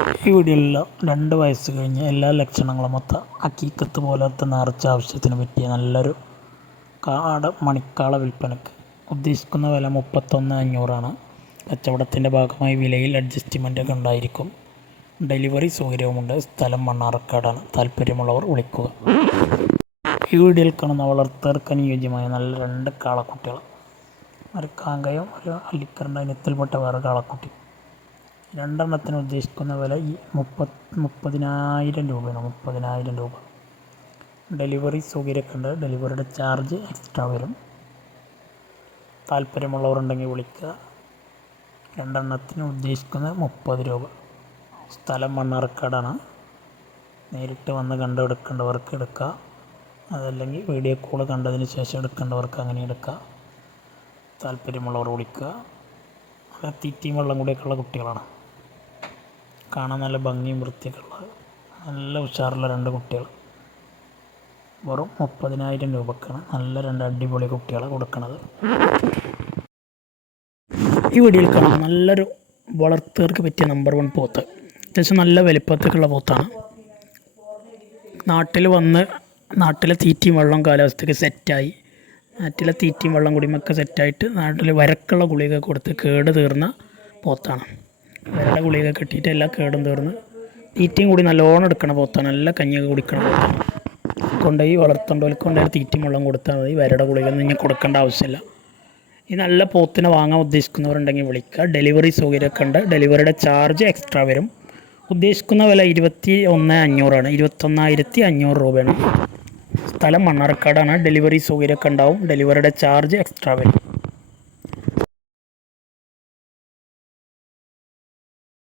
ഈ വീഡിയോയിൽ രണ്ട് വയസ്സ് കഴിഞ്ഞ് എല്ലാ ലക്ഷണങ്ങളും മൊത്തം അക്കീക്കത്ത് പോലത്തെ നേർച്ച ആവശ്യത്തിന് പറ്റിയ നല്ലൊരു കാട മണിക്കാള വിൽപ്പനക്ക് ഉദ്ദേശിക്കുന്ന വില മുപ്പത്തൊന്ന് അഞ്ഞൂറാണ്. കച്ചവടത്തിന്റെ ഭാഗമായി വിലയിൽ അഡ്ജസ്റ്റ്മെന്റ് ഒക്കെ ഉണ്ടായിരിക്കും. ഡെലിവറി സൗകര്യവുമുണ്ട്. സ്ഥലം മണ്ണാർക്കാടാണ്. താല്പര്യമുള്ളവർ വിളിക്കുക. ഈ വീഡിയോയിൽ കാണുന്ന വളർത്തേർക്ക് അനുയോജ്യമായ നല്ല രണ്ട് കാളക്കുട്ടികൾ ഒരു കാങ്കയും ഒരു അല്ലിക്കറിന്റെ ഇനത്തിൽപ്പെട്ട വേറെ കാളക്കുട്ടി. രണ്ടെണ്ണത്തിന് ഉദ്ദേശിക്കുന്ന വില ഈ മുപ്പത് മുപ്പതിനായിരം രൂപയാണ്. മുപ്പതിനായിരം രൂപ. ഡെലിവറി സൗകര്യമൊക്കെ ഉണ്ട്. ഡെലിവറിയുടെ ചാർജ് എക്സ്ട്രാ വരും. താല്പര്യമുള്ളവരുണ്ടെങ്കിൽ വിളിക്കുക. രണ്ടെണ്ണത്തിന് ഉദ്ദേശിക്കുന്ന മുപ്പത് രൂപ. സ്ഥലം മണ്ണാർക്കാടാണ്. നേരിട്ട് വന്ന് കണ്ടെടുക്കേണ്ടവർക്ക് എടുക്കുക. അതല്ലെങ്കിൽ വീഡിയോ കോൾ കണ്ടതിന് ശേഷം എടുക്കേണ്ടവർക്ക് അങ്ങനെ എടുക്കുക. താല്പര്യമുള്ളവർ വിളിക്കുക. തീറ്റയും വെള്ളം കൂടിയൊക്കെയുള്ള കുട്ടികളാണ്. കാണാൻ നല്ല ഭംഗിയും വൃത്തിയൊക്കെ ഉള്ള നല്ല ഉഷാറുള്ള രണ്ട് കുട്ടികൾ. വെറും മുപ്പതിനായിരം രൂപക്കാണ് നല്ല രണ്ട് അടിപൊളി കുട്ടികളെ കൊടുക്കുന്നത് ഈ വീഡിയോയിൽ കാണാം നല്ലൊരു വളർത്തുകാർക്ക് പറ്റിയ നമ്പർ വൺ പോത്ത്. അത്യാവശ്യം നല്ല വലിപ്പത്തേക്കുള്ള പോത്താണ്. നാട്ടിൽ വന്ന് നാട്ടിലെ തീറ്റയും വെള്ളം കാലാവസ്ഥയ്ക്ക് സെറ്റായി. നാട്ടിലെ തീറ്റയും വെള്ളം കുടിയുമൊക്കെ സെറ്റായിട്ട് നാട്ടിൽ വരക്കുള്ള ഗുളിക കൊടുത്ത് കേട് തീർന്ന പോത്താണ്. വരയുടെ ഗുളിക കിട്ടിയിട്ട് എല്ലാം കേടും തീർന്ന് തീറ്റയും കൂടി നല്ലോണം എടുക്കണ പോത്താണ്. നല്ല കഞ്ഞിയൊക്കെ കുടിക്കണം. കൊണ്ടുപോയി വളർത്തേണ്ടവർക്ക് കൊണ്ടുപോയി തീറ്റയും വെള്ളം കൊടുത്താൽ മതി. വരയുടെ ഗുളിക ഒന്നും ഇനി കൊടുക്കേണ്ട ആവശ്യമില്ല. ഈ നല്ല പോത്തിനെ വാങ്ങാൻ ഉദ്ദേശിക്കുന്നവരുണ്ടെങ്കിൽ വിളിക്കുക. ഡെലിവറി സൗകര്യമൊക്കെ ഉണ്ട്. ഡെലിവറിയുടെ ചാർജ് എക്സ്ട്രാ വരും. ഉദ്ദേശിക്കുന്ന വില ഇരുപത്തി ഒന്ന് അഞ്ഞൂറാണ്. ഇരുപത്തൊന്നായിരത്തി അഞ്ഞൂറ് രൂപയാണ്. സ്ഥലം മണ്ണാർക്കാടാണ്. ഡെലിവറി സൗകര്യമൊക്കെ ഉണ്ടാവും. ഡെലിവറിയുടെ ചാർജ് എക്സ്ട്രാ വരും.